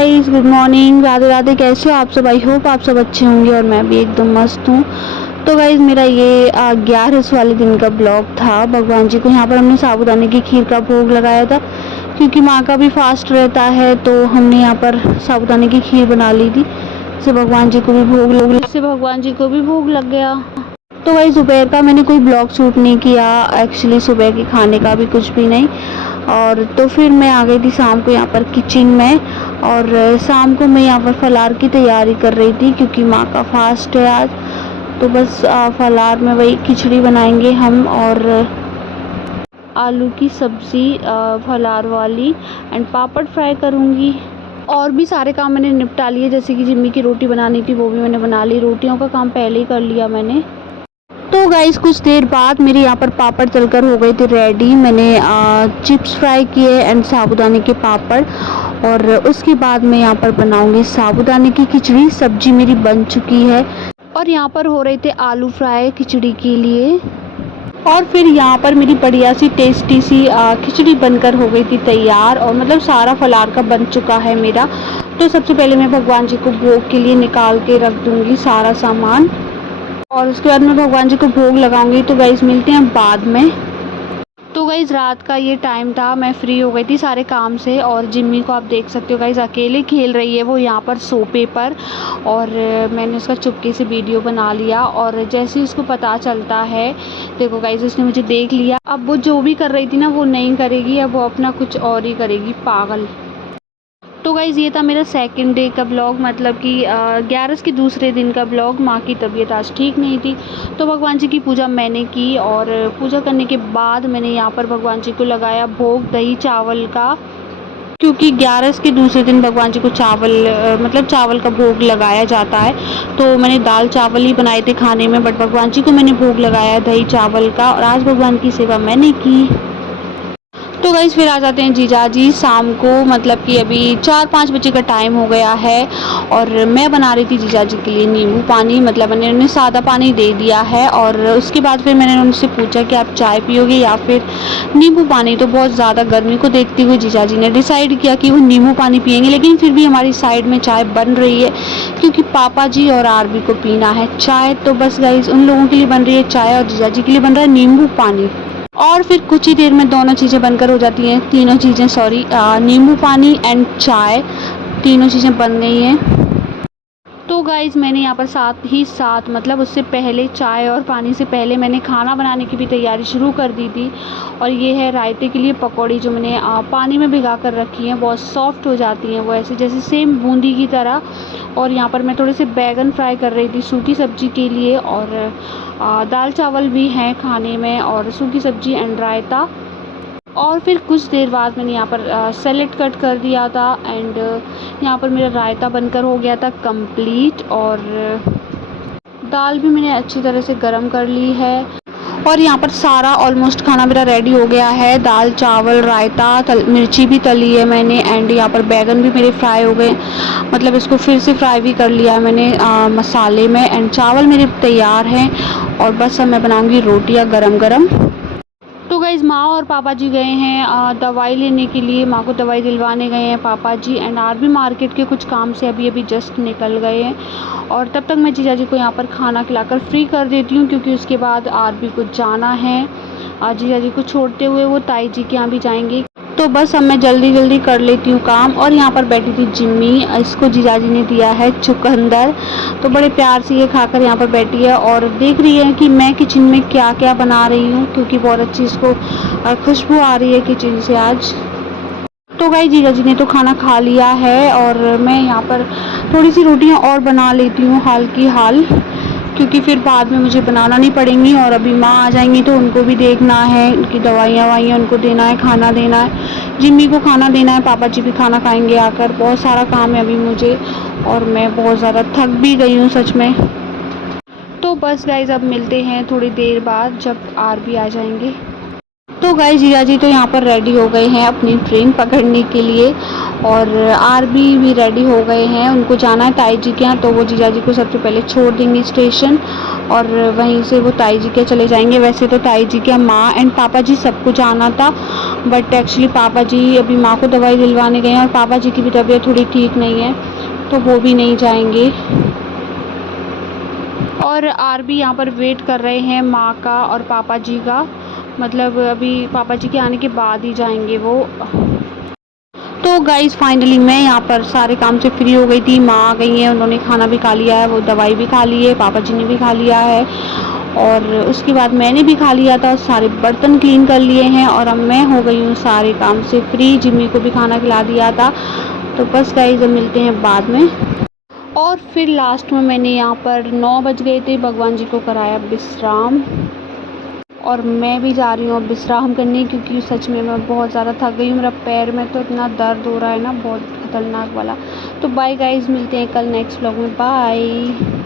Guys, good morning, Radhe Radhe. कैसे हो आप सब? आई होप आप सब अच्छे होंगे और मैं भी एकदम मस्त हूँ। तो गाइस, मेरा ये 11 वाले दिन का ब्लॉग था। भगवान जी को यहाँ पर हमने साबूदाने की खीर का भोग लगाया था, क्योंकि माँ का भी फास्ट रहता है। तो हमने यहाँ पर साबूदाने की खीर बना ली थी, इससे भगवान जी को भी भोग लग गया। तो वही दोपहर का मैंने कोई ब्लॉग शूट नहीं किया, एक्चुअली सुबह के खाने का भी कुछ भी नहीं। और तो फिर मैं आ गई थी शाम को यहाँ पर किचन में, और शाम को मैं यहाँ पर फलार की तैयारी कर रही थी, क्योंकि माँ का फास्ट है आज। तो बस फलार में वही खिचड़ी बनाएंगे हम, और आलू की सब्ज़ी फलार वाली, एंड पापड़ फ्राई करूँगी। और भी सारे काम मैंने निपटा लिए, जैसे कि जिम्मी की रोटी बनानी थी वो भी मैंने बना ली। रोटियों का काम पहले ही कर लिया मैंने। तो गाइस, कुछ देर बाद मेरे यहाँ पर पापड़ तलकर हो गए थे रेडी। मैंने चिप्स फ्राई किए एंड साबूदाने के पापड़, और उसके बाद मैं यहाँ पर बनाऊंगी साबूदाने की खिचड़ी। सब्जी मेरी बन चुकी है, और यहाँ पर हो रहे थे आलू फ्राई खिचड़ी के लिए। और फिर यहाँ पर मेरी बढ़िया सी टेस्टी सी खिचड़ी बनकर हो गई थी तैयार, और मतलब सारा फलार का बन चुका है मेरा। तो सबसे पहले मैं भगवान जी को भोग के लिए निकाल के रख दूँगी सारा सामान, और उसके बाद मैं भगवान जी को भोग लगाऊंगी। तो गाइस, मिलते हैं बाद में। तो गाइस, रात का ये टाइम था, मैं फ्री हो गई थी सारे काम से, और जिम्मी को आप देख सकते हो गाइस, अकेले खेल रही है वो यहाँ पर सोफे पर। और मैंने उसका चुपके से वीडियो बना लिया, और जैसे ही उसको पता चलता है, देखो गाइस, उसने मुझे देख लिया। अब वो जो भी कर रही थी ना वो नहीं करेगी, अब वो अपना कुछ और ही करेगी, पागल। तो गाइज़, ये था मेरा सेकंड डे का ब्लॉग, मतलब कि 11 के दूसरे दिन का ब्लॉग। माँ की तबीयत आज ठीक नहीं थी, तो भगवान जी की पूजा मैंने की, और पूजा करने के बाद मैंने यहाँ पर भगवान जी को लगाया भोग दही चावल का, क्योंकि 11 के दूसरे दिन भगवान जी को मतलब चावल का भोग लगाया जाता है। तो मैंने दाल चावल ही बनाए थे खाने में, बट भगवान जी को मैंने भोग लगाया दही चावल का, और आज भगवान की सेवा मैंने की। तो गाइस, फिर आ जाते हैं जीजा जी शाम को, मतलब कि अभी 4-5 बजे का टाइम हो गया है, और मैं बना रही थी जीजा जी के लिए नींबू पानी। मतलब मैंने उन्हें सादा पानी दे दिया है, और उसके बाद फिर मैंने उनसे पूछा कि आप चाय पियोगे या फिर नींबू पानी। तो बहुत ज़्यादा गर्मी को देखते हुए जीजा जी ने डिसाइड किया कि वो नींबू पानी पियेंगे, लेकिन फिर भी हमारी साइड में चाय बन रही है, क्योंकि पापा जी और आरबी को पीना है चाय। तो बस गाइस, उन लोगों के लिए बन रही है चाय, और जीजा जी के लिए बन रहा है नींबू पानी। और फिर कुछ ही देर में दोनों चीज़ें बनकर हो जाती हैं, तीनों चीज़ें, सॉरी, नींबू पानी एंड चाय, तीनों चीज़ें बन गई हैं। तो गाइज़, मैंने यहाँ पर साथ ही साथ, मतलब उससे पहले, चाय और पानी से पहले मैंने खाना बनाने की भी तैयारी शुरू कर दी थी। और ये है रायते के लिए पकौड़ी, जो मैंने पानी में भिगा कर रखी हैं। बहुत सॉफ्ट हो जाती हैं वो, ऐसे जैसे सेम बूंदी की तरह। और यहाँ पर मैं थोड़े से बैगन फ्राई कर रही थी सूखी सब्जी के लिए, और दाल चावल भी हैं खाने में, और सूखी सब्जी एंड रायता। और फिर कुछ देर बाद मैंने यहाँ पर सैलेड कट कर दिया था, एंड यहाँ पर मेरा रायता बनकर हो गया था कंप्लीट। और दाल भी मैंने अच्छी तरह से गरम कर ली है, और यहाँ पर सारा ऑलमोस्ट खाना मेरा रेडी हो गया है। दाल चावल रायता, मिर्ची भी तली है मैंने, एंड यहाँ पर बैगन भी मेरे फ्राई हो गए, मतलब इसको फिर से फ्राई भी कर लिया है मैंने मसाले में। एंड चावल मेरे तैयार हैं, और बस अब मैं बनाऊँगी रोटियाँ गरम गरम। तो गाइज़, माँ और पापा जी गए हैं दवाई लेने के लिए, माँ को दवाई दिलवाने गए हैं पापा जी, एंड आरबी मार्केट के कुछ काम से अभी जस्ट निकल गए हैं। और तब तक मैं जीजा जी को यहाँ पर खाना खिलाकर फ्री कर देती हूँ, क्योंकि उसके बाद आरबी को जाना है। जीजा जी को छोड़ते हुए वो ताई जी के यहाँ भी जाएंगे। तो बस अब मैं जल्दी जल्दी कर लेती हूँ काम। और यहाँ पर बैठी थी जिम्मी, इसको जीजा जी ने दिया है चुकंदर, तो बड़े प्यार से ये खाकर यहाँ पर बैठी है, और देख रही है कि मैं किचन में क्या क्या बना रही हूँ, क्योंकि बहुत अच्छी इसको खुशबू आ रही है किचन से आज। तो गाइस, जीजा जी ने तो खाना खा लिया है, और मैं यहाँ पर थोड़ी सी रोटियाँ और बना लेती हूँ हाल की हाल, क्योंकि फिर बाद में मुझे बनाना नहीं पड़ेंगी। और अभी माँ आ जाएंगी तो उनको भी देखना है, उनकी दवाइयाँ वाइयाँ उनको देना है, खाना देना है, जिम्मी को खाना देना है, पापा जी भी खाना खाएंगे आकर। बहुत सारा काम है अभी मुझे, और मैं बहुत ज़्यादा थक भी गई हूँ सच में। तो बस गाइज, अब मिलते हैं थोड़ी देर बाद जब आरबी आ जाएंगे। तो गाइस, जीजा जी तो यहाँ पर रेडी हो गए हैं अपनी ट्रेन पकड़ने के लिए, और आरबी भी रेडी हो गए हैं, उनको जाना है ताई जी के यहाँ। तो वो जीजा जी को सबसे पहले छोड़ देंगे स्टेशन, और वहीं से वो ताई जी के चले जाएंगे। वैसे तो ताई जी के माँ एंड पापा जी सबको जाना था, बट एक्चुअली पापा जी अभी माँ को दवाई दिलवाने गए हैं और पापा जी की भी तबीयत थोड़ी ठीक नहीं है, तो वो भी नहीं जाएंगे। और आरबी यहाँ पर वेट कर रहे हैं माँ का और पापा जी का, मतलब अभी पापा जी के आने के बाद ही जाएंगे वो। तो गाइज़ फाइनली मैं यहाँ पर सारे काम से फ्री हो गई थी। माँ आ गई हैं, उन्होंने खाना भी खा लिया है, वो दवाई भी खा ली है, पापा जी ने भी खा लिया है और उसके बाद मैंने भी खा लिया था, सारे बर्तन क्लीन कर लिए हैं और अब मैं हो गई हूँ सारे काम से फ्री। जिम्मी को भी खाना खिला दिया था। तो बस गाइज़ अब मिलते हैं बाद में। और फिर लास्ट में मैंने यहाँ पर 9 बज गए थे, भगवान जी को कराया विश्राम और मैं भी जा रही हूँ अब विश्राम करने, क्योंकि सच में मैं बहुत ज़्यादा थक गई हूँ। मेरा पैर में तो इतना दर्द हो रहा है ना, बहुत खतरनाक वाला। तो बाय गाइज़, मिलते हैं कल नेक्स्ट व्लॉग में। बाय।